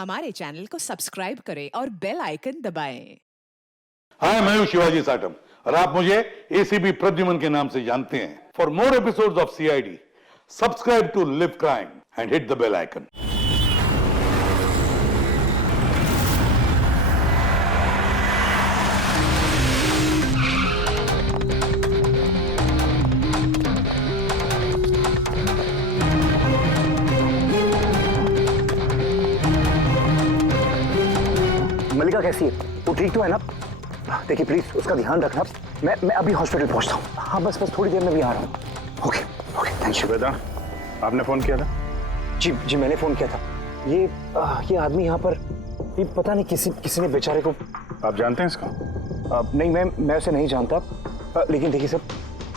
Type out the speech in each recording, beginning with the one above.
हमारे चैनल को सब्सक्राइब करें और बेल आइकन दबाएं। हाय, मैं हूं शिवाजी साटम और आप मुझे एसीपी प्रद्युमन के नाम से जानते हैं। For more episodes of CID, subscribe to Liv Crime and hit the bell icon. Mallika कैसी है? वो ठीक तो है ना? देखिए प्लीज उसका ध्यान रखना। मैं अभी हॉस्पिटल पहुंचता हूँ। हाँ बस थोड़ी देर में भी आ रहा हूँ। Okay okay, thank you. बेटा, आपने फोन किया था? जी मैंने फोन किया था। ये आदमी यहाँ पर, ये पता नहीं किसी ने बेचारे को। आप जानते हैं इसको? नहीं, मैं उसे नहीं जानता। लेकिन देखिए सर,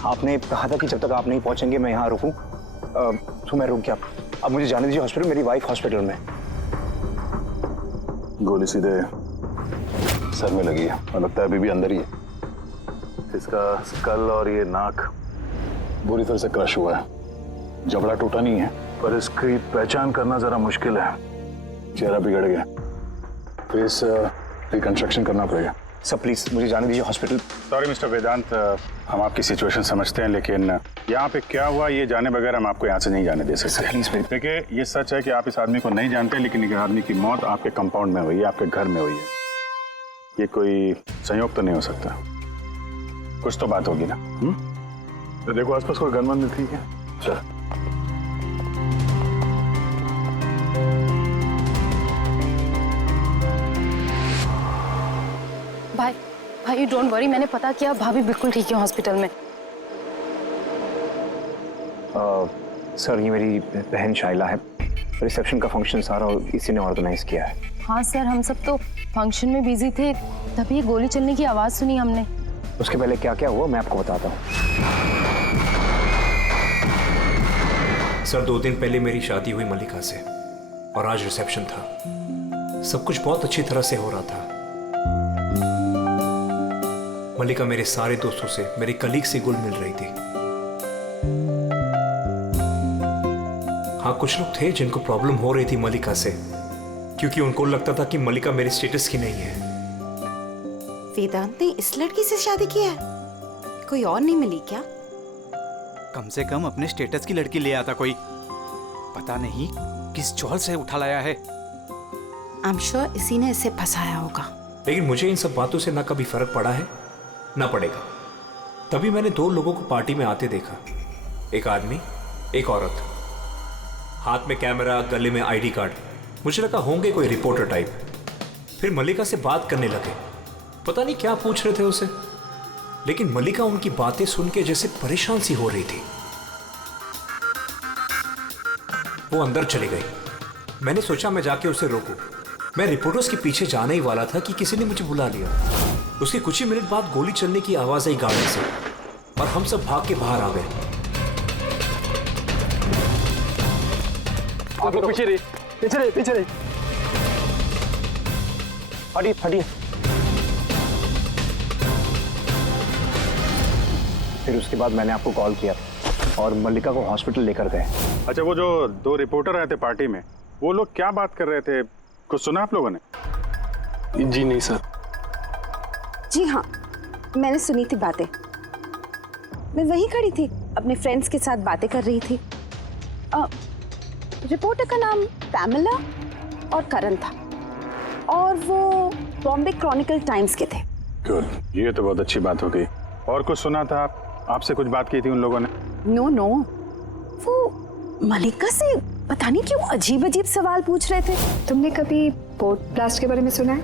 आपने कहा था कि जब तक आप नहीं पहुंचेंगे मैं यहाँ रुकूं, तो मैं रुक गया। अब मुझे जाने दीजिए हॉस्पिटल, मेरी वाइफ हॉस्पिटल में। गोली सीधे सर में लगी है और लगता है अभी भी अंदर ही है। इसका स्कल और ये नाक बुरी तरह से क्रश हुआ है। जबड़ा टूटा नहीं है, पर इसकी पहचान करना जरा मुश्किल है। चेहरा बिगड़ गया, फेस रिकंस्ट्रक्शन करना पड़ेगा। सर प्लीज मुझे जाने दीजिए हॉस्पिटल। सॉरी मिस्टर वेदांत, हम आपकी सिचुएशन समझते हैं, लेकिन यहाँ पे क्या हुआ ये जाने बगैर हम आपको यहाँ से नहीं जाने दे सकते। प्लीज देखिए, ये सच है कि आप इस आदमी को नहीं जानते, लेकिन इस आदमी की मौत आपके कंपाउंड में हुई है, आपके घर में हुई है। ये कोई संयोग तो नहीं हो सकता, कुछ तो बात होगी ना। तो देखो आसपास कोई गनमन नहीं, ठीक है? चल। भाई डोंट वरी, मैंने पता किया, भाभी बिल्कुल ठीक है हॉस्पिटल में। सर ये मेरी बहन शाइला है, रिसेप्शन का फंक्शन सारा इसी ने ऑर्गेनाइज किया है। हाँ सर, हम सब तो फंक्शन में बिजी थे, तभी गोली चलने की आवाज सुनी हमने। उसके पहले क्या क्या हुआ मैं आपको बताता हूँ। सर 2 दिन पहले मेरी शादी हुई मल्लिका से और आज रिसेप्शन था। सब कुछ बहुत अच्छी तरह से हो रहा था। मल्लिका मेरे सारे दोस्तों से, मेरे कलीग से घुल मिल रही थी। हाँ, कुछ लोग थे जिनको प्रॉब्लम हो रही थी मल्लिका से, क्योंकि उनको लगता था कि मल्लिका मेरे स्टेटस की नहीं है। वेदांत ने इस लड़की से शादी की है? कोई और नहीं मिली क्या? कम से कम अपने स्टेटस की लड़की ले आता कोई। पता नहीं किस चौल से उठा लाया है। आई एम श्योर इसी ने इसे फंसाया होगा। लेकिन मुझे इन सब बातों से ना कभी फर्क पड़ा है ना पड़ेगा। तभी मैंने 2 लोगों को पार्टी में आते देखा, एक आदमी एक औरत, हाथ में कैमरा, गले में आईडी कार्ड। मुझे लगा होंगे कोई रिपोर्टर टाइप। फिर मल्लिका से बात करने लगे, पता नहीं क्या पूछ रहे थे उसे, लेकिन मल्लिका उनकी बातें सुन के जैसे परेशान सी हो रही थी। वो अंदर चली गई। मैंने सोचा मैं जाके उसे रोकूं। मैं रिपोर्टर्स के पीछे जाने ही वाला था कि किसी ने मुझे बुला लिया। उसके कुछ ही मिनट बाद गोली चलने की आवाज आई गाड़ी से और हम सब भाग के बाहर आ गए। पीछे रही। हटिए। फिर उसके बाद मैंने आपको कॉल किया और मल्लिका को हॉस्पिटल लेकर गए। अच्छा, वो जो 2 रिपोर्टर आए थे पार्टी में, वो लोग क्या बात कर रहे थे? कुछ सुना आप लोगों ने? जी नहीं सर। जी हाँ, मैंने सुनी थी बातें। मैं वहीं खड़ी थी, अपने फ्रेंड्स के साथ बातें कर रही थी। रिपोर्टर का नाम पैमेला और करण था और वो बॉम्बे क्रॉनिकल टाइम्स के थे। गुड, ये तो बहुत अच्छी बात हो गई। और कुछ सुना था? आपसे कुछ बात की थी उन लोगों ने? नो, वो मल्लिका से पता नहीं क्यों अजीब सवाल पूछ रहे थे। तुमने कभी बोट ब्लास्ट के बारे में सुना है?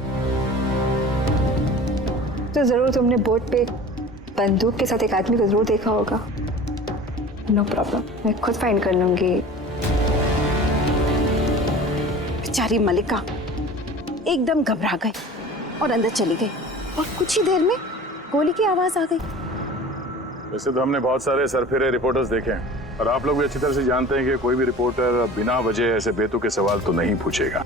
तो जरूर तुमने बोट पे बंदूक के साथ एक आदमी को जरूर देखा होगा। नो प्रॉब्लम, मैं खुद फाइंड कर लूंगी। बेचारी मल्लिका एकदम घबरा गई और अंदर चली गई और कुछ ही देर में गोली की आवाज आ गई। वैसे तो हमने बहुत सारे सरफिरे रिपोर्टर्स देखे हैं और आप लोग भी अच्छी तरह से जानते हैं कि कोई भी रिपोर्टर बिना वजह ऐसे बेतुके सवाल तो नहीं पूछेगा।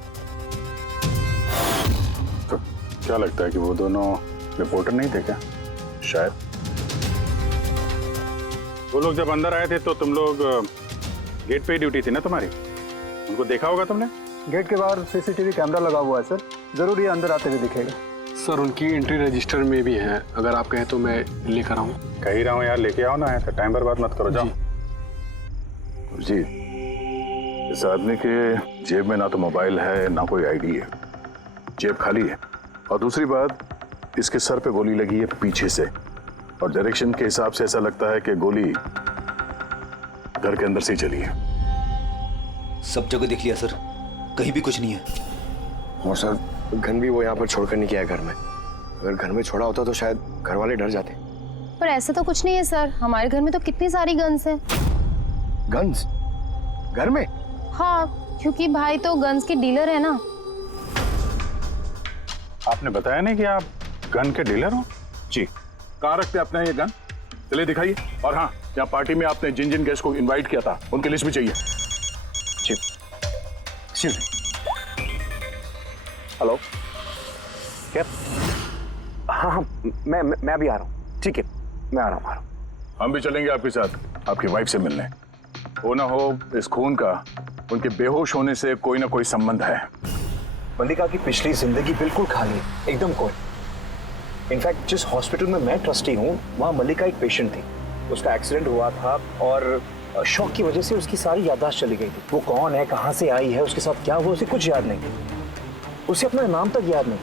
तो क्या लगता है कि वो दोनों रिपोर्टर नहीं थे क्या? शायद। वो लोग जब अंदर आए थे तो तुम लोग गेट पे ड्यूटी थी ना तुम्हारी? उनको देखा होगा तुमने? गेट के बाहर सीसीटीवी कैमरा लगा हुआ है सर, जरूर ये अंदर आते हुए दिखेगा। सर उनकी एंट्री रजिस्टर में भी है, अगर आप कहें तो मैं लेकर आऊँ। कह ही रहा हूँ यार, लेके आओ ना, है तो टाइम बर्बाद मत करो, जाओ। जी, इस आदमी के जेब में ना तो मोबाइल है ना कोई आईडी है, जेब खाली है। और दूसरी बात, इसके सर पे गोली लगी है पीछे से, और डायरेक्शन के हिसाब से ऐसा लगता है कि गोली घर के अंदर से ही चली है। सब जगह देख लिया सर, कहीं भी कुछ नहीं है। और सर गन भी वो यहाँ पर छोड़कर नहीं गया है घर में, अगर घर में छोड़ा होता तो शायद घर वाले डर जाते। पर ऐसा तो कुछ नहीं है सर, हमारे घर में तो कितनी सारी गन्स हैं। गन्स घर में? हाँ, क्योंकि भाई तो गन्स के डीलर है ना। आपने बताया नहीं कि आप गन के डीलर हो? जी। कहाँ रखते हैं अपने ये गन? चलिए दिखाइए। और हाँ, यहाँ पार्टी में आपने जिन जिन गेस्ट को इनवाइट किया था उनकी लिस्ट भी चाहिए। जी। हेलो, क्या? हाँ हाँ, मैं भी आ रहा हूँ। ठीक है, मैं आ रहा हूँ। हम भी चलेंगे आपके साथ आपकी वाइफ से मिलने। हो ना हो इस खून का उनके बेहोश होने से कोई ना कोई संबंध है। मल्लिका की पिछली जिंदगी बिल्कुल खाली, एकदम कोई। इनफैक्ट जिस हॉस्पिटल में मैं ट्रस्टी हूँ वहाँ मल्लिका एक पेशेंट थी, उसका एक्सीडेंट हुआ था और शॉक की वजह से उसकी सारी याददाश्त चली गई थी। वो कौन है, कहाँ से आई है, उसके साथ क्या हुआ, उसे कुछ याद नहीं, उसे अपना नाम तक याद नहीं।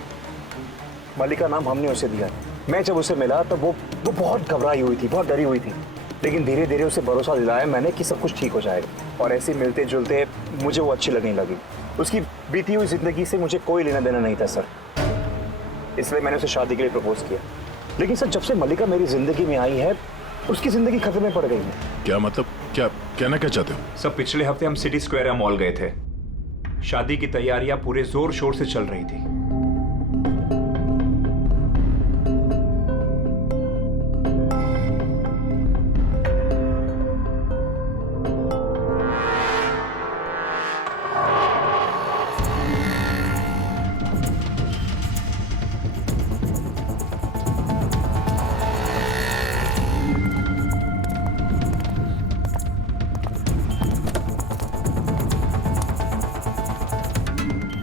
मल्लिका नाम हमने उसे दिया। मैं जब उसे मिला तब वो बहुत घबराई हुई थी, बहुत डरी हुई थी, लेकिन धीरे धीरे उसे भरोसा दिलाया मैंने कि सब कुछ ठीक हो जाएगा। और ऐसे मिलते जुलते मुझे वो अच्छी लगने लगी। उसकी बीती हुई जिंदगी से मुझे कोई लेना देना नहीं था सर, इसलिए मैंने उसे शादी के लिए प्रपोज किया। लेकिन सर जब से मल्लिका मेरी जिंदगी में आई है उसकी जिंदगी खतरे में पड़ गई है। क्या मतलब, क्या कहना क्या चाहते हो? सब पिछले हफ्ते हम सिटी स्क्वायर मॉल गए थे, शादी की तैयारियां पूरे जोर शोर से चल रही थी।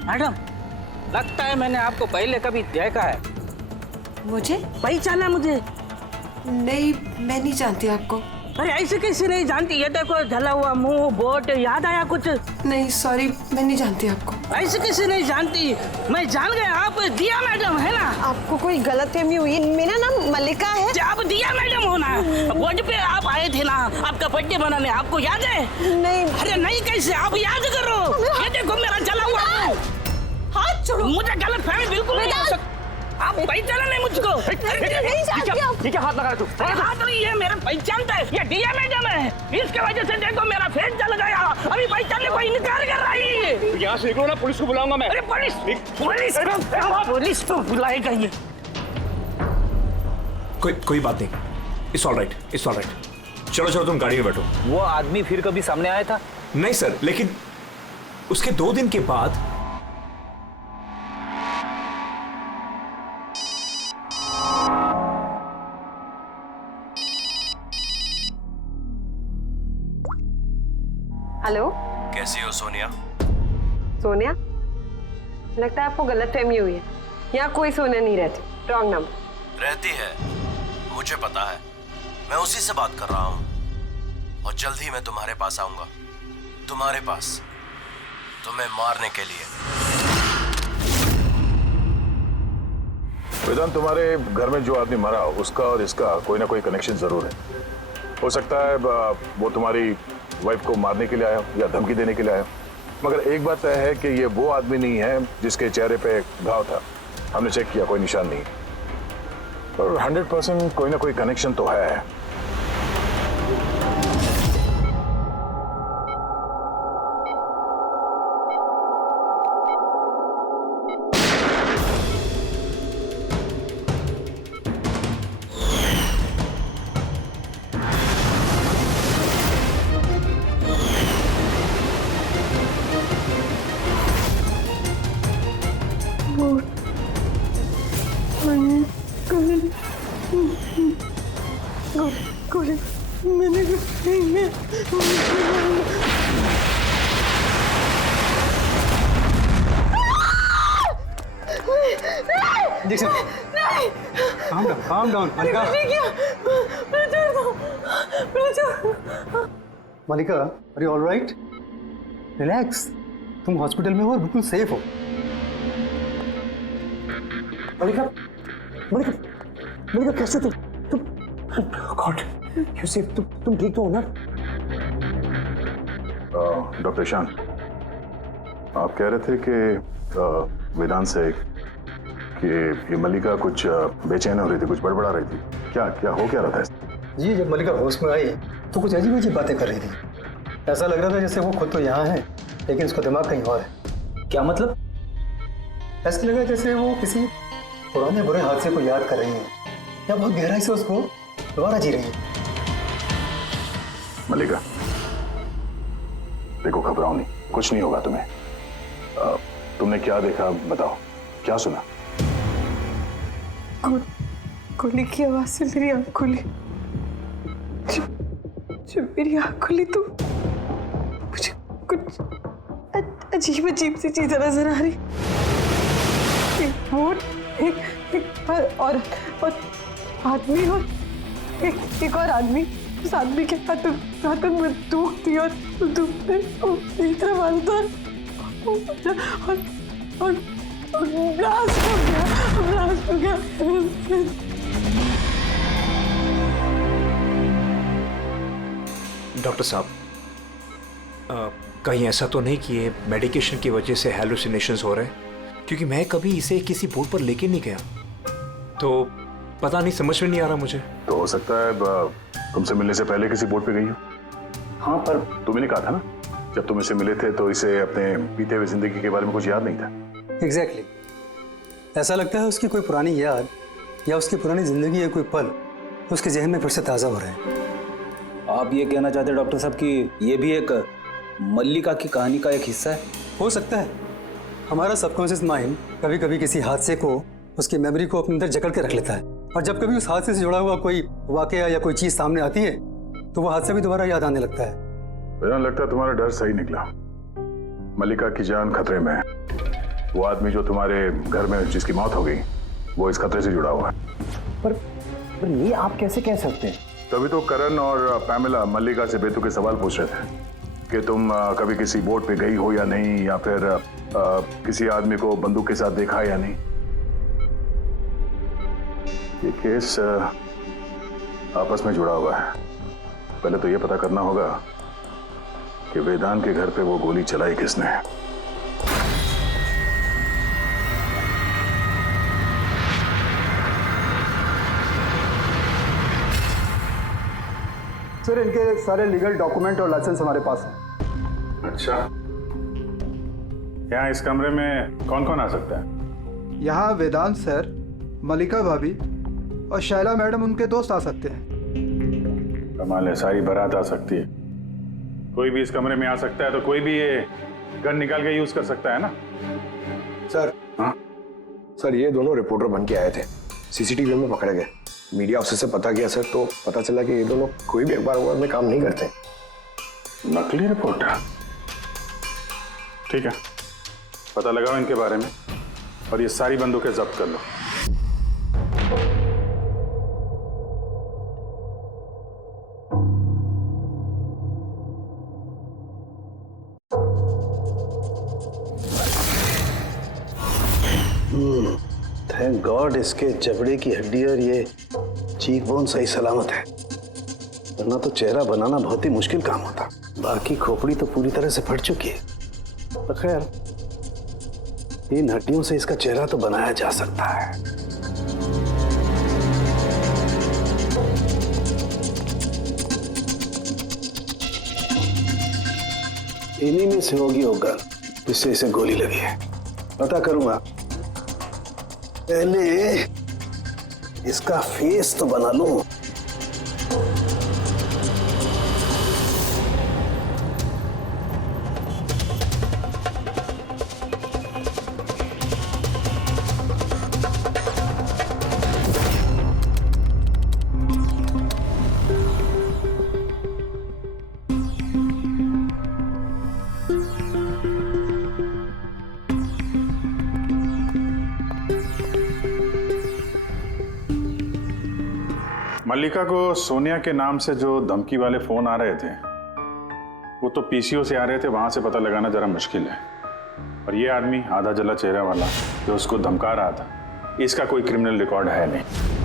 मैडम, लगता है मैंने आपको पहले कभी देखा है। मुझे पहचाना मुझे? नहीं, मैं नहीं जानती आपको। अरे ऐसे कैसे नहीं जानती? ये देखो, जला हुआ मुंह, बोट, याद आया कुछ? नहीं सॉरी, मैं नहीं जानती आपको। ऐसे कैसे नहीं जानती? मैं जान गया, आप दिया मैडम है ना? आपको कोई गलतफहमी हुई, मेरा नाम मल्लिका है। आप दिया मैडम हो ना? बोट पे आप आए थे ना आपका बर्थडे मनाने, आपको याद है? नहीं। अरे नहीं कैसे, आप याद करो। ये देखो मेरा जला हुआ मुंह। हाथ छोड़ो। मुझे गलतफहमी बिल्कुल नहीं हो सकती। आप पहचाना नहीं मुझको? नहीं जानती आप। ठीक है, हाथ लगा तू। हाथ नहीं है, मेरा पहचानता है। ये दिया मैडम है, इसके वजह से देखो मेरा फेस जल गया। अभी पहचानने को इनकार कर रही है। यहाँ से निकलो ना, पुलिस को बुलाऊंगा मैं। अरे पुलिस पुलिस तो बुलाएगा ये। कोई बात नहीं, it's all right, it's all right. चलो तुम गाड़ी में बैठो। वो आदमी फिर कभी सामने आया था? नहीं सर, लेकिन उसके 2 दिन के बाद हेलो, कैसी हो सोनिया? सोनिया? लगता है आपको गलतफहमी हुई है। यहाँ कोई सोनिया नहीं रहती, रॉन्ग नंबर। रहती है, मुझे पता है, मैं उसी से बात कर रहा हूँ। और जल्द ही मैं तुम्हारे पास आऊंगा, तुम्हारे पास, तुम्हें मारने के लिए। वेदांत, तुम्हारे घर में जो आदमी मरा उसका और इसका कोई ना कोई कनेक्शन जरूर है। हो सकता है वो तुम्हारी वाइफ को मारने के लिए आया या धमकी देने के लिए आया, मगर एक बात तय है कि ये वो आदमी नहीं है जिसके चेहरे पे घाव था। हमने चेक किया, कोई निशान नहीं, और 100% कोई ना कोई कनेक्शन तो है। इंजेक्शन। नहीं काम डाउन मलिका। नहीं किया, मैं छोड़ दो, मैं छोड़। मलिका, आर यू ऑलराइट? रिलैक्स, तुम हॉस्पिटल में हो और बिल्कुल सेफ हो। मलिका, मलिका, मलिका कैसे तुम गॉड कैसे तुम ठीक तो हो ना? डॉक्टर ईशान, आप कह रहे थे कि वेदांत से कि ये मल्लिका कुछ बेचैन हो रही थी, कुछ बड़बड़ा रही थी, क्या हो क्या रहा था? जी, जब मल्लिका होश में आई तो कुछ अजीब अजीब बातें कर रही थी। ऐसा लग रहा था जैसे वो खुद तो यहाँ है लेकिन उसका दिमाग कहीं और है। क्या मतलब? ऐसा लगा जैसे वो किसी पुराने बुरे हादसे को याद कर रही है या बहुत गहराई से उसको दोबारा जी रही है। मल्लिका, देखो घबराओ नहीं, कुछ नहीं होगा तुम्हें। तुमने क्या देखा बताओ, क्या सुना? गोली की आवाज से मेरी आंख खुली। जब मेरी आंख खुली तो मुझे कुछ अजीब अजीब सी चीजें नजर आ रही। एक बोट, एक औरत और आदमी और एक और आदमी। उस आदमी के हाथों में बंदूक थी और बंदूक मेरी तरफ मारता और ब्लास्ट हो गया। डॉक्टर साहब, कहीं ऐसा तो नहीं कि ये मेडिकेशन की वजह से हैलुसिनेशंस हो रहे हैं? क्योंकि मैं कभी इसे किसी बोर्ड पर लेके नहीं गया, तो पता नहीं, समझ में नहीं आ रहा मुझे। तो हो सकता है तुमसे मिलने से पहले किसी बोर्ड पे गई हो। हाँ, पर तुमने कहा था ना जब तुम इसे मिले थे तो इसे अपने बीते हुए जिंदगी के बारे में कुछ याद नहीं था। एग्जैक्टली, ऐसा लगता है उसकी कोई पुरानी याद या उसकी पुरानी जिंदगी या कोई पल उसके जहन में फिर से ताज़ा हो रहे हैं। आप ये कहना चाहते हैं डॉक्टर साहब कि ये भी एक मल्लिका की कहानी का एक हिस्सा है? हो सकता है। हमारा सबकॉन्शियस माइंड कभी कभी किसी हादसे को, उसकी मेमोरी को अपने अंदर जकड़ के रख लेता है, और जब कभी उस हादसे से जुड़ा हुआ कोई वाकया या कोई चीज़ सामने आती है तो वो हादसा भी दोबारा याद आने लगता है। मुझे लगता है तुम्हारा डर सही निकला। मल्लिका की जान खतरे में है। वो आदमी जो तुम्हारे घर में जिसकी मौत हो गई वो इस खतरे से जुड़ा हुआ है। पर ये आप कैसे कह सकते हैं? तभी तो करण और पैमिला मल्लिका से बेतुके सवाल पूछ रहे थे कि तुम कभी किसी बोट पे गई हो या नहीं, या फिर किसी आदमी को बंदूक के साथ देखा या नहीं। ये केस आपस में जुड़ा हुआ है। पहले तो ये पता करना होगा कि वेदांत के घर पे वो गोली चलाई किसने। सर, इनके सारे लीगल डॉक्यूमेंट और लाइसेंस हमारे पास हैं। अच्छा, यहाँ इस कमरे में कौन कौन आ सकता है? यहाँ वेदांत सर, मल्लिका भाभी और शैला मैडम उनके दोस्त आ सकते हैं। कमाल है, सारी बारात आ सकती है। कोई भी इस कमरे में आ सकता है, तो कोई भी ये गन निकाल के यूज कर सकता है ना? सर, हाँ सर, ये दोनों रिपोर्टर बन के आए थे, सीसीटीवी में पकड़े गए। मीडिया ऑफिसर से पता किया सर, तो पता चला कि ये दोनों कोई भी अखबार में काम नहीं करते। नकली रिपोर्टर? ठीक है, पता लगाओ इनके बारे में और ये सारी बंदूकें जब्त कर लो। थैंक गॉड इसके जबड़े की हड्डी और ये चीक बोन सही सलामत है, वरना तो चेहरा बनाना बहुत ही मुश्किल काम होता। बाकी खोपड़ी तो पूरी तरह से फट चुकी है, पर खैर इन हड्डियों से इसका चेहरा तो बनाया जा सकता है। इन्हीं में से होगी वो गन जिससे इसे गोली लगी है। पता करूंगा, पहले इसका फेस तो बना लूं। मल्लिका को सोनिया के नाम से जो धमकी वाले फोन आ रहे थे वो तो पीसीओ से आ रहे थे, वहां से पता लगाना जरा मुश्किल है। और ये आदमी आधा जला चेहरा वाला जो उसको धमका रहा था, इसका कोई क्रिमिनल रिकॉर्ड है नहीं।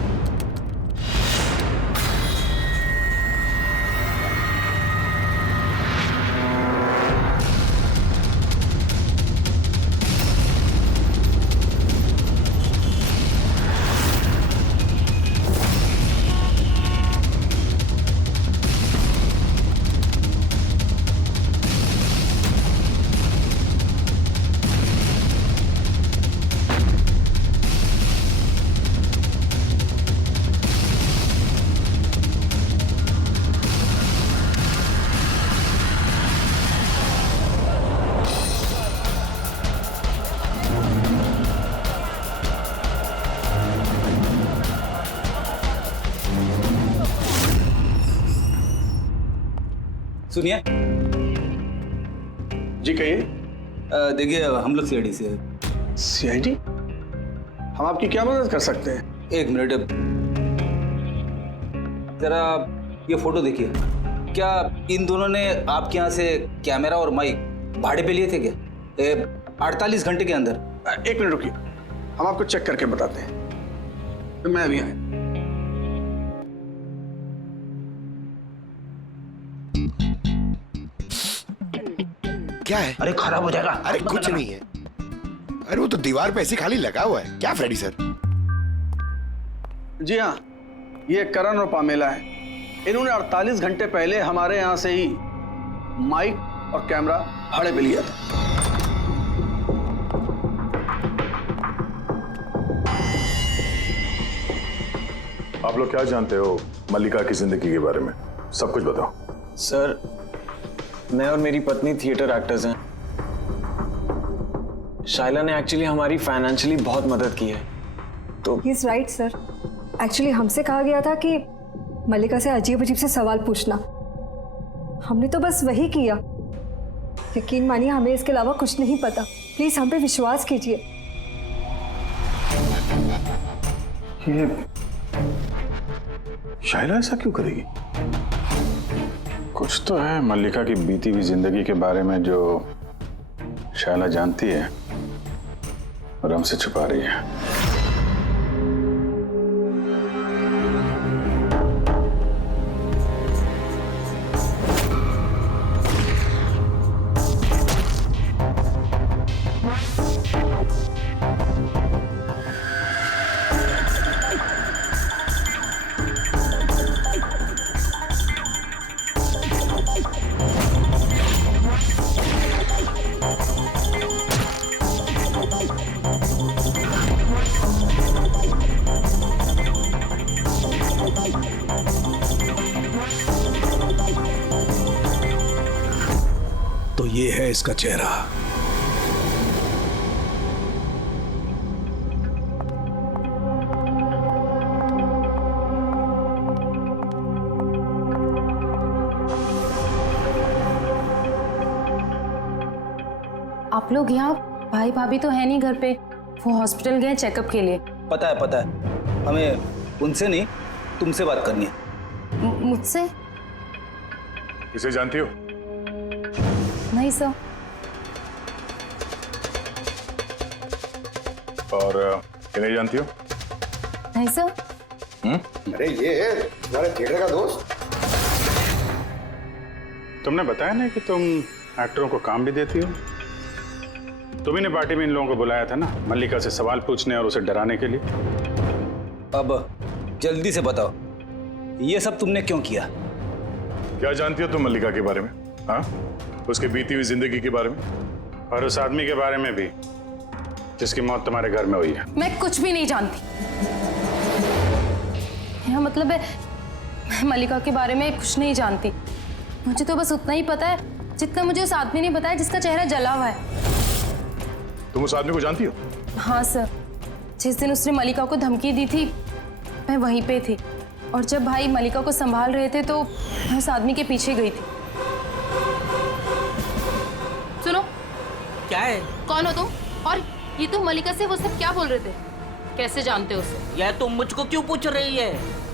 सुनिए जी, कहिए। देखिए हम लोग सीआईडी से। सीआईडी? हम आपकी क्या मदद कर सकते हैं? एक मिनट, जरा ये फोटो देखिए। क्या इन दोनों ने आपके यहाँ से कैमरा और माइक भाड़े पे लिए थे क्या 48 घंटे के अंदर? एक मिनट रुकिए, हम आपको चेक करके बताते हैं। तो मैं अभी आया। क्या है? अरे खराब हो जाएगा। अरे कुछ नहीं है। अरे वो तो दीवार पे ऐसे खाली लगा हुआ है। क्या फ्रेडी सर? जी हाँ, ये करण और पामेला है। इन्होंने 48 घंटे पहले हमारे यहाँ से ही माइक और कैमरा भाड़े पे लिया था। आप लोग क्या जानते हो मल्लिका की जिंदगी के बारे में? सब कुछ बताओ। सर, मैं और मेरी पत्नी थिएटर एक्टर्स हैं। शाइला ने एक्चुअली हमारी फाइनेंशियली बहुत मदद की है। तो he is right sir. Actually हमसे कहा गया था कि मल्लिका से अजीब अजीब से सवाल पूछना। हमने तो बस वही किया। यकीन मानिए, हमें इसके अलावा कुछ नहीं पता। प्लीज हम पे विश्वास कीजिए। ये शाइला ऐसा क्यों करेगी? कुछ तो है मल्लिका की बीती हुई जिंदगी के बारे में जो शाइला जानती है और हमसे छुपा रही है। तो ये है इसका चेहरा। आप लोग यहाँ, भाई भाभी तो है नहीं घर पे, वो हॉस्पिटल गए चेकअप के लिए। पता है, हमें उनसे नहीं तुमसे बात करनी है। मुझसे? इसे जानती हो? नहीं सर। और किन्हें जानती हो? नहीं सर। अरे ये है तुम्हारे थिएटर का दोस्त। तुमने बताया नहीं कि तुम एक्टरों को काम भी देती हो? तुम्ही ने पार्टी में इन लोगों को बुलाया था ना, मल्लिका से सवाल पूछने और उसे डराने के लिए। अब जल्दी से बताओ, ये सब तुमने क्यों किया? क्या जानती हो तुम मल्लिका के बारे में? हाँ, उसकी बीती हुई जिंदगी के बारे में और उस आदमी के बारे में भी जिसकी मौत तुम्हारे घर में हुई है। मैं कुछ भी नहीं जानती। मेरा मतलब है, मैं मल्लिका के बारे में कुछ नहीं जानती। मुझे तो बस उतना ही पता है जितना मुझे उस आदमी ने बताया जिसका चेहरा जला हुआ है। तुम उस आदमी को जानती हो? हाँ सर, जिस दिन उसने मल्लिका को धमकी दी थी मैं वहीं पे थी, और जब भाई मल्लिका को संभाल रहे थे तो मैं उस आदमी के पीछे गई थी। सुनो, क्या है? कौन हो तुम? और ये तुम मल्लिका से वो सब क्या बोल रहे थे? कैसे जानते हो उसे? यह तुम मुझको क्यों पूछ रही है?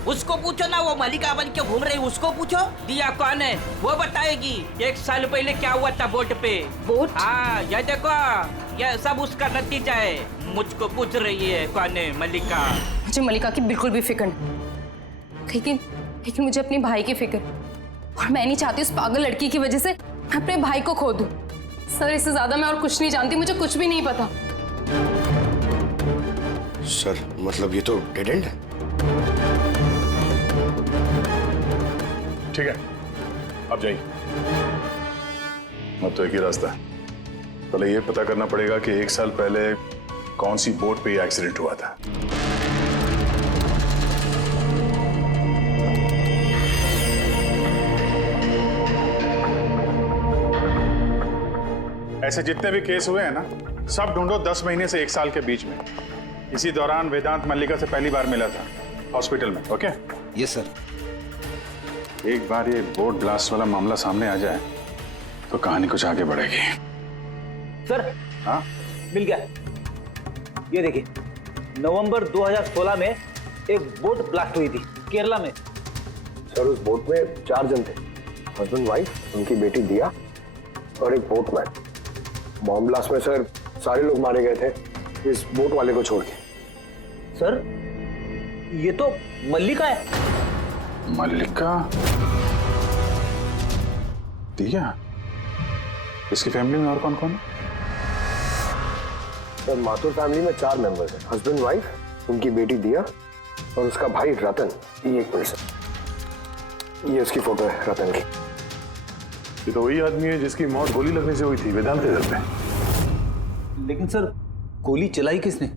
उसको पूछो ना, वो मलिका बन के घूम रही, उसको पूछो। दिया कौन है वो बताएगी। 1 साल पहले क्या हुआ था बोट पे। बोट? हाँ, ये देखो, ये सब उसका नतीजा है। मुझको पूछ रही है कौन है मलिका। मुझे मलिका की बिल्कुल भी फिक्र नहीं, लेकिन मुझे अपने भाई की फिक्र, और मैं नहीं चाहती उस पागल लड़की की वजह से मैं अपने भाई को खो दूं। सर, इससे ज्यादा मैं और कुछ नहीं जानती, मुझे कुछ भी नहीं पता। सर मतलब ये तो डेड एंड है। ठीक है, अब जाइए। अब तो एक ही रास्ता है, पहले ये पता करना पड़ेगा कि 1 साल पहले कौन सी बोट पे ये एक्सीडेंट हुआ था। ऐसे जितने भी केस हुए हैं ना, सब ढूंढो 10 महीने से 1 साल के बीच में। इसी दौरान वेदांत मल्लिका से पहली बार मिला था हॉस्पिटल में। ओके? Yes sir. एक बार ये बोट ब्लास्ट वाला मामला सामने आ जाए तो कहानी कुछ आगे बढ़ेगी। सर, हाँ, मिल गया। ये देखिए, नवंबर 2016 में एक बोट ब्लास्ट हुई थी केरला में। सर उस बोट में 4 जन थे, हस्बैंड वाइफ, उनकी बेटी दिया और एक बोटमैन। बॉम्ब ब्लास्ट में सर सारे लोग मारे गए थे, इस बोट वाले को छोड़ के। सर, ये तो मल्लिका है। मल्लिका? दिया? इसकी फैमिली में और कौन कौन है? सर माथुर फैमिली में 4 मेंबर्स हैं, हस्बैंड वाइफ, उनकी बेटी दिया और उसका भाई रतन। ये एक पर्सन, ये उसकी फोटो है रतन की। ये तो वही आदमी है जिसकी मौत गोली लगने से हुई थी वेदांत के घर पे। लेकिन सर, गोली चलाई किसने?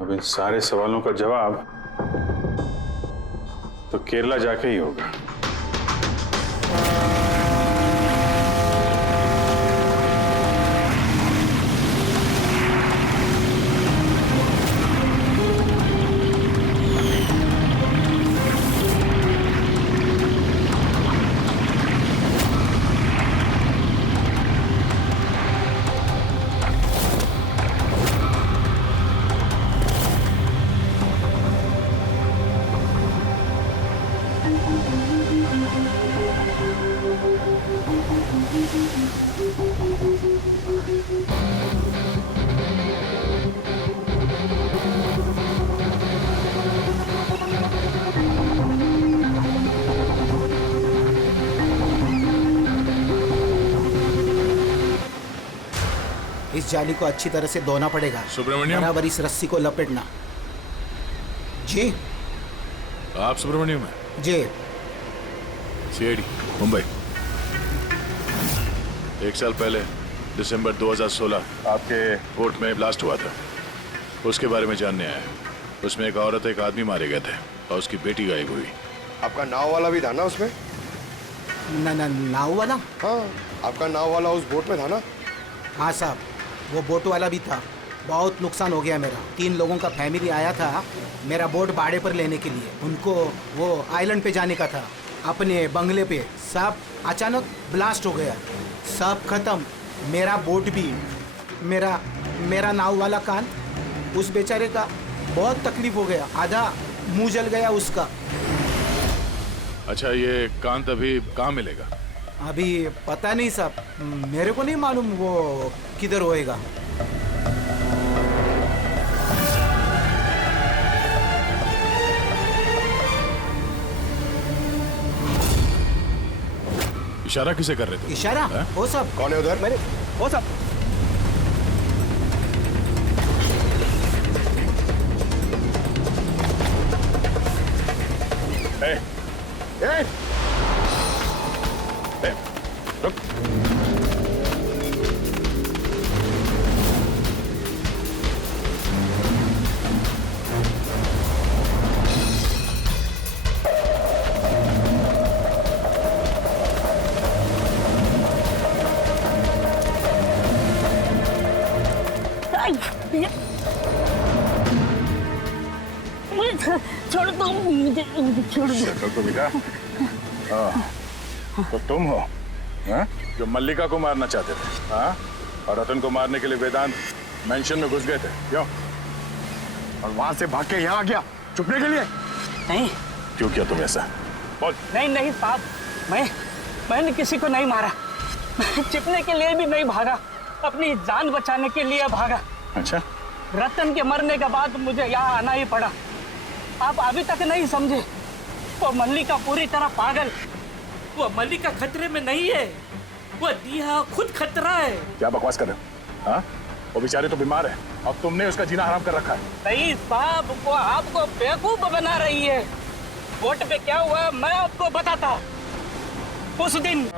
अब इन सारे सवालों का जवाब तो केरला जाके ही होगा। इस जाली को अच्छी तरह से धोना पड़ेगा। सुब्रमण्यम, बराबर इस रस्सी को लपेटना। जी आप सुब्रमण्यम हैं? जी। सीआईडी मुंबई। 1 साल पहले दिसंबर 2016 आपके बोट में ब्लास्ट हुआ था, उसके बारे में जानने आया। उसमें एक औरत एक आदमी मारे गए थे और उसकी बेटी गायब हुई। आपका नाव वाला भी था ना उसमें? नाव वाला? हाँ, आपका नाव वाला उस बोट में था ना? हाँ साहब, वो बोट वाला भी था। बहुत नुकसान हो गया मेरा। 3 लोगों का फैमिली आया था मेरा बोट भाड़े पर लेने के लिए। उनको वो आइलैंड पे जाने का था, अपने बंगले पे। सब अचानक ब्लास्ट हो गया, सब खत्म। मेरा बोट भी, मेरा नाव वाला कान, उस बेचारे का बहुत तकलीफ हो गया। आधा मुंह जल गया उसका। अच्छा, ये कान तभी कहाँ मिलेगा? अभी पता नहीं साहब, मेरे को नहीं मालूम वो किधर होएगा। इशारा किसे कर रहे थे? इशारा? वो सब कौन है उधर? मैंने वो सब रुक। छोड़ दो मुझे, छोड़ दो। तो बेटा, तो तुम हो हा? जो मल्लिका को मारना चाहते थे, हाँ? और रतन को मारने के लिए वेदांत मेंशन में घुस गए थे, क्यों? और वहां से भाग के यहाँ आ गया। छुपने के लिए? नहीं। क्यों किया तुम ऐसा? बोल। नहीं नहीं साहब, मैंने किसी को नहीं मारा। छिपने के लिए भी नहीं भागा, अपनी जान बचाने के लिए भागा। अच्छा। रतन के मरने के बाद मुझे यहाँ आना ही पड़ा। आप अभी तक नहीं समझे, वो मल्लिका पूरी तरह पागल। वो मल्लिका खतरे में नहीं है, वो दिया खुद खतरा है। क्या बकवास कर रहे हो? हाँ? वो बेचारे तो बीमार है और तुमने उसका जीना हराम कर रखा है। नहीं साहब, वो आपको बेवकूफ बना रही है। बोट पे क्या हुआ मैं आपको बताता। उस दिन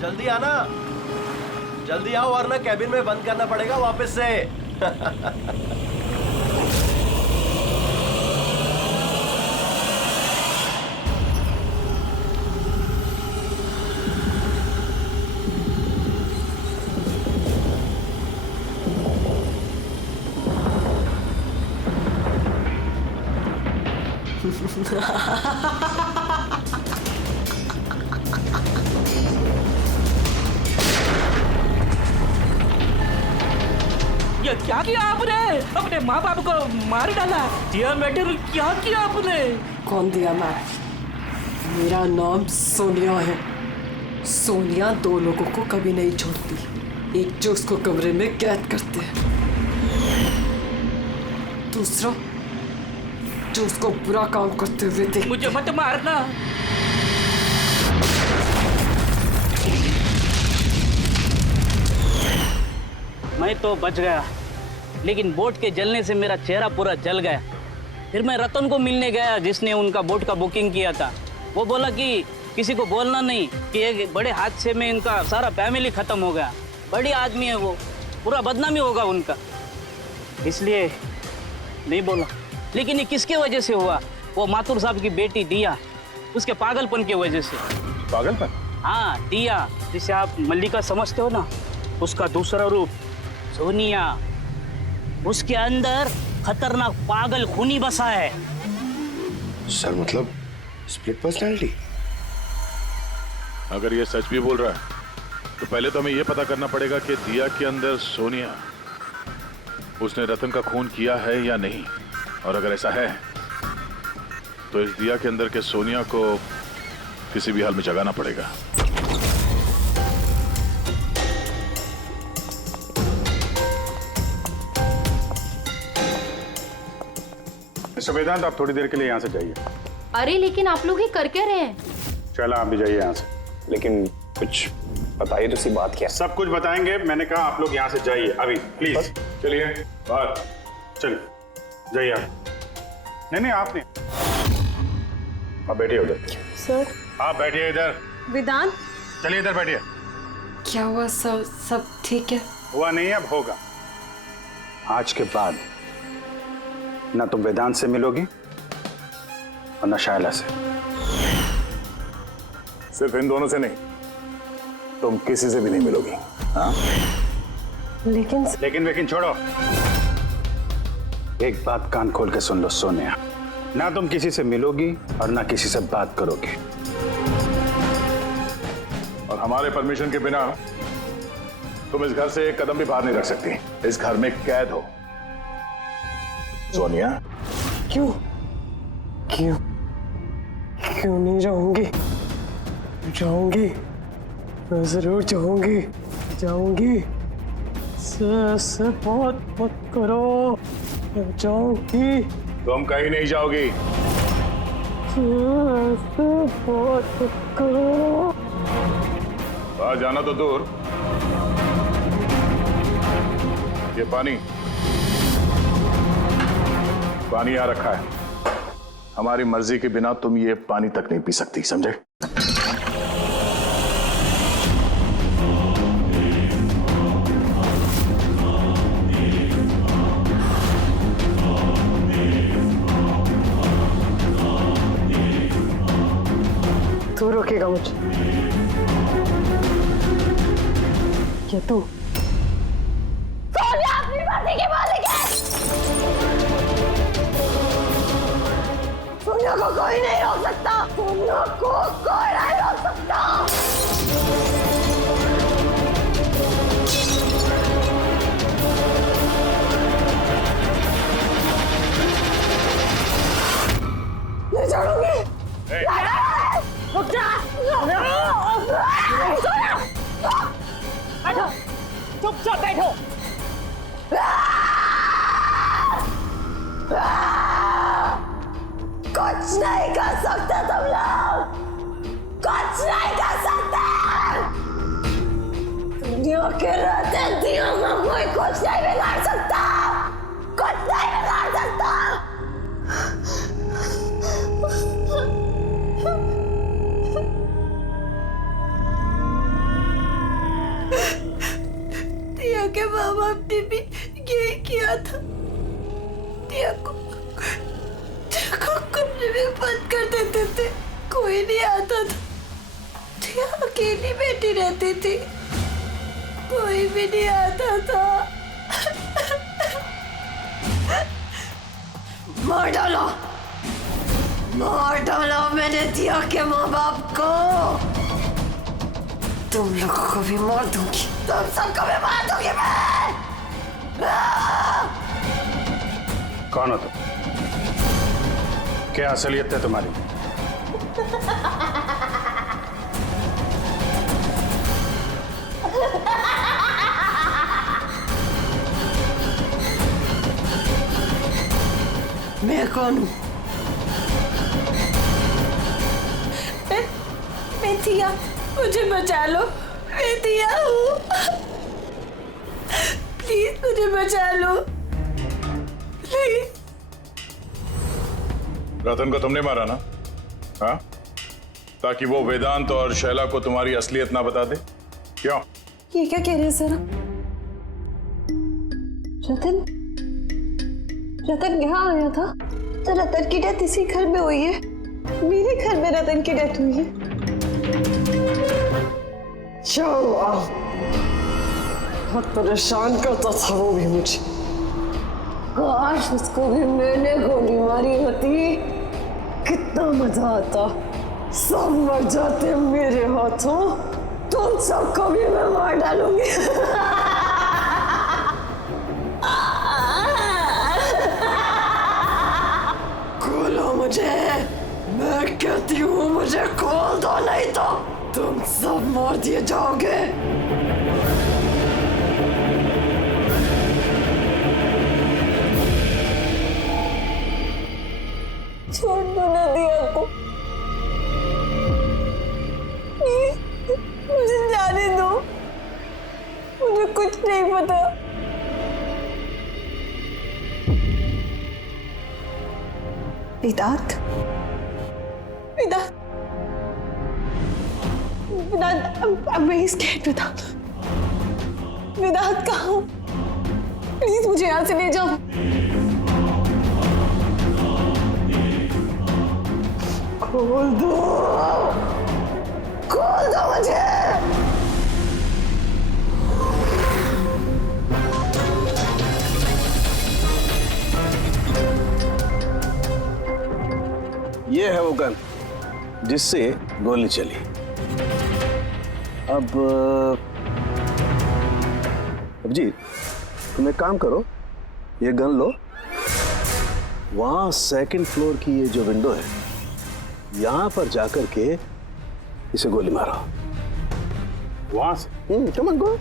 जल्दी आना, जल्दी आओ वरना कैबिन में बंद करना पड़ेगा वापस से। ये क्या किया आपने? अपने माँ बाप को मार डाला। दिया मैडम, क्या किया आपने? कौन दिया मैं? मेरा नाम सोनिया है। सोनिया दो लोगों को कभी नहीं छोड़ती। एक जो उसको कमरे में कैद करते हैं, दूसरा जो उसको बुरा काम करते हुए देखते। मुझे मत मारना। मैं तो बच गया, लेकिन बोट के जलने से मेरा चेहरा पूरा जल गया। फिर मैं रतन को मिलने गया जिसने उनका बोट का बुकिंग किया था। वो बोला कि किसी को बोलना नहीं कि एक बड़े हादसे में इनका सारा फैमिली खत्म हो गया। बड़ी आदमी है वो, पूरा बदनामी होगा उनका, इसलिए नहीं बोला। लेकिन ये किसके वजह से हुआ? वो माथुर साहब की बेटी दिया, उसके पागलपन की वजह से। पागलपन? हाँ, दिया जिसे आप मल्लिका समझते हो ना, उसका दूसरा रूप सोनिया। उसके अंदर खतरनाक पागल खूनी बसा है। सर मतलब स्प्लिट पर्सनालिटी? अगर ये सच भी बोल रहा है तो पहले तो हमें ये पता करना पड़ेगा कि दिया के अंदर सोनिया, उसने रतन का खून किया है या नहीं। और अगर ऐसा है तो इस दिया के अंदर के सोनिया को किसी भी हाल में जगाना पड़ेगा। मिस्टर वेदांत, आप थोड़ी देर के लिए यहाँ से जाइए। अरे लेकिन आप लोग ये कर क्या रहे हैं? चला, आप भी जाइए यहाँ से। लेकिन कुछ बताइए तो सी बात क्या? सब कुछ बताएंगे, मैंने कहा आप लोग यहाँ से जाइए अभी प्लीज। चलिए बाहर, चलिए जाइए आप। नहीं आप नहीं, आप बैठिए उधर। सर। आप बैठिए इधर। वेदांत। चलिए इधर बैठिए। क्या हुआ? सब ठीक है? हुआ नहीं, अब होगा। आज के बाद ना तुम वेदांत से मिलोगी और ना शायला से। सिर्फ इन दोनों से नहीं, तुम किसी से भी नहीं मिलोगी। हाँ? लेकिन छोड़ो। एक बात कान खोल के सुन लो सोनिया, ना तुम किसी से मिलोगी और ना किसी से बात करोगी। और हमारे परमिशन के बिना तुम इस घर से एक कदम भी बाहर नहीं रख सकती। इस घर में कैद हो। सोनिया। क्यों क्यों क्यों नहीं जाऊंगी? जाऊंगी, मैं जरूर जाऊंगी, जाऊंगी। से बहुत मत करो, मैं जाऊंगी। तुम कहीं नहीं जाओगी। बहुत मत करो। बाहर जाना तो दूर, ये पानी यहाँ रखा है। हमारी मर्जी के बिना तुम ये पानी तक नहीं पी सकती, समझे? तू रोकेगा मुझे? क्या तू? सोनिया अपनी मर्जी की मालिक है। सोनिया को कोई नहीं रोक सकता। सोनिया को कोई नहीं रोक सकता। नहीं छोड़ूंगी। रुक जा। बैठो, चुपचाप बैठो। कुछ नहीं कर सकते तुम लोग, कुछ नहीं कर सकते। दुनिया के रहते दियों को कोई कुछ नहीं बिगाड़ सकता, कुछ नहीं बिगाड़ सकता। दिया के माँ बाप ने भी यही किया था। दिया को कमरे में बंद कर देते थे, कोई नहीं आता था। दिया अकेली बैठी रहती थी, कोई भी नहीं आता था। मार डालो, मार डालो मैंने दिया के माँ बाप को। तुम लोगों को भी मार दूंगी, तुम सबको भी मार दूंगी मैं। कौन हो तुम? क्या असलियत है तुम्हारी? मैं कौन हूँ? मैं दिया, मुझे बचा लो। मैं दिया हूँ, प्लीज मुझे बचा लो, प्लीज। रतन को तुमने मारा ना? हाँ? ताकि वो वेदांत और शैला को तुम्हारी असलियत ना बता दे? क्यों? ये क्या कह रहे हैं सर? रतन यहाँ आया था? तो रतन की डेथ इसी घर में हुई है, मेरे घर में रतन की डेथ हुई है। बहुत परेशान करता था वो भी मुझे। काश उसको भी मैंने गोली मारी होती, कितना मजा आता। सब मर जाते मेरे हाथों, तुम सबको भी मैं मार डालूंगी। खोलो मुझे, मैं कहती हूँ मुझे खोल दो, नहीं तो तुम सब मार दिए जाओगे। छोड़ दो ना दिया को, मुझे जाने दो, मुझे कुछ नहीं पता। वेदांत, वेदांत, I'm very scared वेदांत। वेदांत कहाँ? प्लीज मुझे यहाँ से ले जाओ। खोल दो, खोल दो मुझे। गन जिससे गोली चली। अब जी तुम एक काम करो, ये गन लो, वहां सेकंड फ्लोर की ये जो विंडो है यहां पर जाकर के इसे गोली मारो। वहां से? Come on go.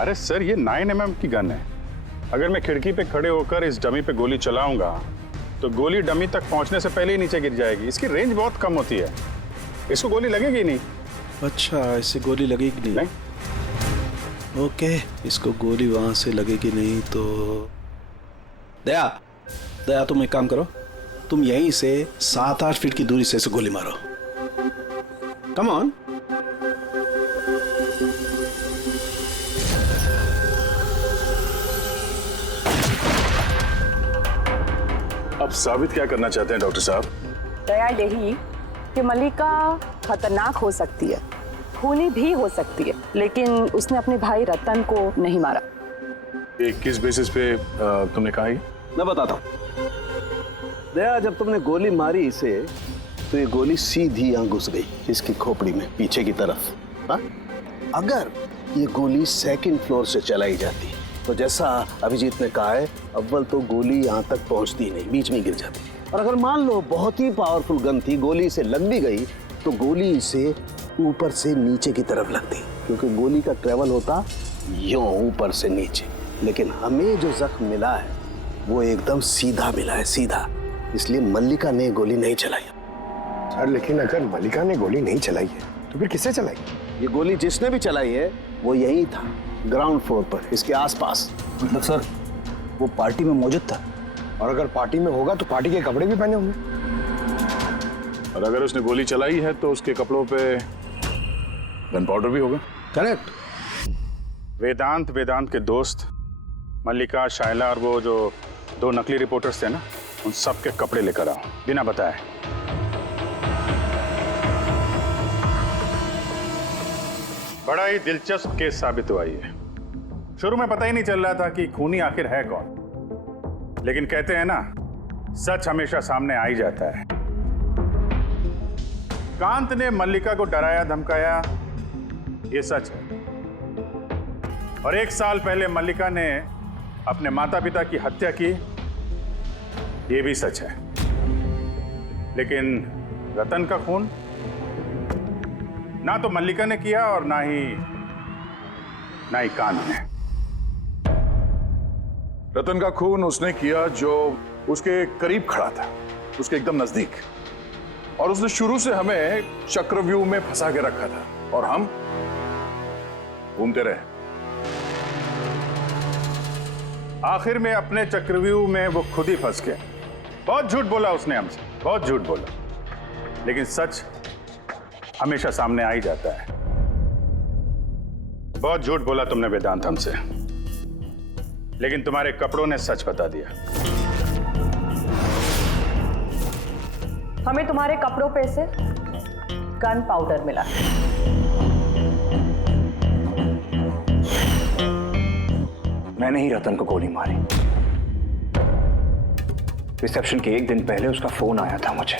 अरे सर ये 9mm की गन है, अगर मैं खिड़की पे खड़े होकर इस डमी पे गोली चलाऊंगा तो गोली डमी तक पहुंचने से पहले ही नीचे गिर जाएगी। इसकी रेंज बहुत कम होती है, इसको गोली लगेगी नहीं। अच्छा, इससे गोली लगेगी नहीं? ओके, इसको गोली वहां से लगेगी नहीं तो दया, दया तुम एक काम करो, तुम यहीं से 7-8 फीट की दूरी से इसे गोली मारो। Come on. अब साबित क्या करना चाहते हैं डॉक्टर साहब? दया यही कि मल्लिका खतरनाक हो सकती है, खूनी भी हो सकती है, लेकिन उसने अपने भाई रतन को नहीं मारा। किस बेसिस पे तुमने कहा ये? मैं बताता हूँ। दया, जब तुमने गोली मारी इसे तो ये गोली सीधी यहां घुस गई इसकी खोपड़ी में पीछे की तरफ। हा? अगर ये गोली सेकंड फ्लोर से चलाई जाती तो जैसा अभिजीत ने कहा है, अव्वल तो गोली यहां तक पहुंचती नहीं, बीच में गिर जाती। और अगर मान लो बहुत ही पावरफुल गन थी, गोली से लग भी गई तो गोली इसे ऊपर से नीचे की तरफ लगती, क्योंकि गोली का ट्रेवल होता यूं ऊपर से नीचे। लेकिन हमें जो जख्म मिला है वो एकदम सीधा मिला है, सीधा। इसलिए मल्लिका ने गोली नहीं चलाई। सर लेकिन अगर मल्लिका ने गोली नहीं चलाई है तो फिर किसने चलाई? ये गोली जिसने भी चलाई है वो यही था, ग्राउंड फ्लोर पर, इसके आसपास। मतलब सर वो पार्टी में मौजूद था? और अगर पार्टी में होगा तो पार्टी के कपड़े भी पहने होंगे। और अगर उसने गोली चलाई है तो उसके कपड़ों पे गन पाउडर भी होगा। करेक्ट। वेदांत के दोस्त मल्लिका, शायला और वो जो 2 नकली रिपोर्टर्स थे ना, उन सब के कपड़े लेकर आओ बिना बताए। बड़ा ही दिलचस्प केस साबित हुआ ये। शुरू में पता ही नहीं चल रहा था कि खूनी आखिर है कौन, लेकिन कहते हैं ना, सच हमेशा सामने आ ही जाता है। कांत ने मल्लिका को डराया धमकाया, ये सच है। और 1 साल पहले मल्लिका ने अपने माता पिता की हत्या की, ये भी सच है। लेकिन रतन का खून ना तो मल्लिका ने किया और ना ही कांत ने। रतन का खून उसने किया जो उसके करीब खड़ा था, उसके एकदम नजदीक, और उसने शुरू से हमें चक्रव्यूह में फंसा के रखा था और हम घूमते रहे। आखिर में अपने चक्रव्यूह में वो खुद ही फंस गया। बहुत झूठ बोला उसने हमसे, बहुत झूठ बोला, लेकिन सच हमेशा सामने आ ही जाता है। बहुत झूठ बोला तुमने वेदांत हमसे, लेकिन तुम्हारे कपड़ों ने सच बता दिया। हमें तुम्हारे कपड़ों पे से गन पाउडर मिला। मैंने ही रतन को गोली मारी। रिसेप्शन के 1 दिन पहले उसका फोन आया था मुझे,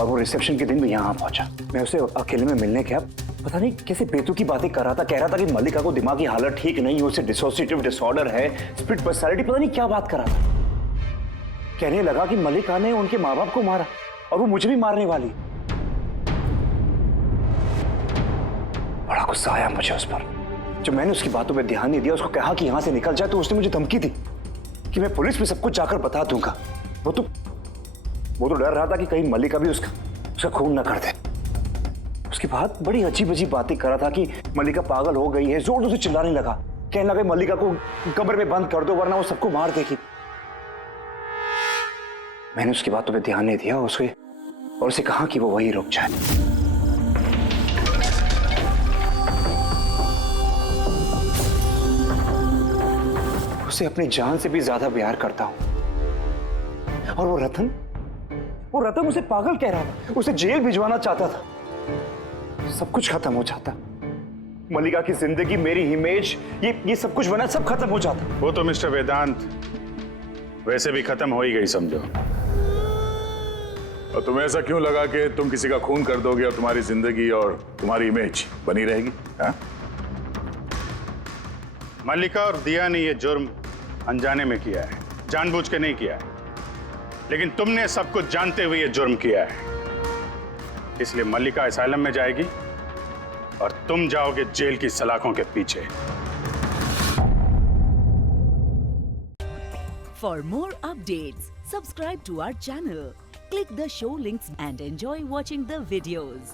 और वो रिसेप्शन के दिन भी यहाँ पहुंचा। मैं उसे अकेले में मिलने गया, पता नहीं कैसे बेतुकी बातें कर रहा था। कह रहा था कि मल्लिका को दिमागी हालत ठीक नहीं है, उसे डिसोसिएटिव डिसऑर्डर है, स्प्लिट पर्सनालिटी, पता नहीं क्या बात कर रहा था। कहने लगा कि मल्लिका ने उनके माँ बाप को मारा और वो मुझे भी मारने वाली। बड़ा गुस्सा आया मुझे उस पर। जब मैंने उसकी बातों पे ध्यान नहीं दिया, उसको कहा कि यहां से निकल जाए, तो उसने मुझे धमकी दी कि मैं पुलिस में सब कुछ जाकर बता दूंगा। वो तो डर रहा था कि कहीं मल्लिका भी उसका खून न कर दे। उसके बाद बड़ी अजीब अजीब बातें कर रहा था कि मल्लिका पागल हो गई है, जोर से चिल्लाने लगा, कहने लगा मल्लिका को कब्र में बंद कर दो वरना वो सबको मार देगी। मैंने उसकी बातों पे ध्यान नहीं दिया और उसे कहा कि वो वहीं रुक जाए। उसे अपनी जान से भी ज्यादा प्यार करता हूं। और वो रतन उसे पागल कह रहा था, उसे जेल भिजवाना चाहता था। सब कुछ खत्म हो जाता, मल्लिका की जिंदगी, मेरी इमेज, ये सब कुछ बना, सब खत्म हो जाता। वो तो मिस्टर वेदांत वैसे भी खत्म हो ही गई समझो। और तुम्हें ऐसा क्यों लगा कि तुम किसी का खून कर दोगे और तुम्हारी जिंदगी और तुम्हारी इमेज बनी रहेगी? हाँ? मल्लिका और दिया ने यह जुर्म अनजाने में किया है, जानबूझ के नहीं किया है। लेकिन तुमने सब कुछ जानते हुए यह जुर्म किया है। इसलिए मल्लिका असाइलम में जाएगी और तुम जाओगे जेल की सलाखों के पीछे। For more updates, subscribe to our channel, click the show links and enjoy watching the videos.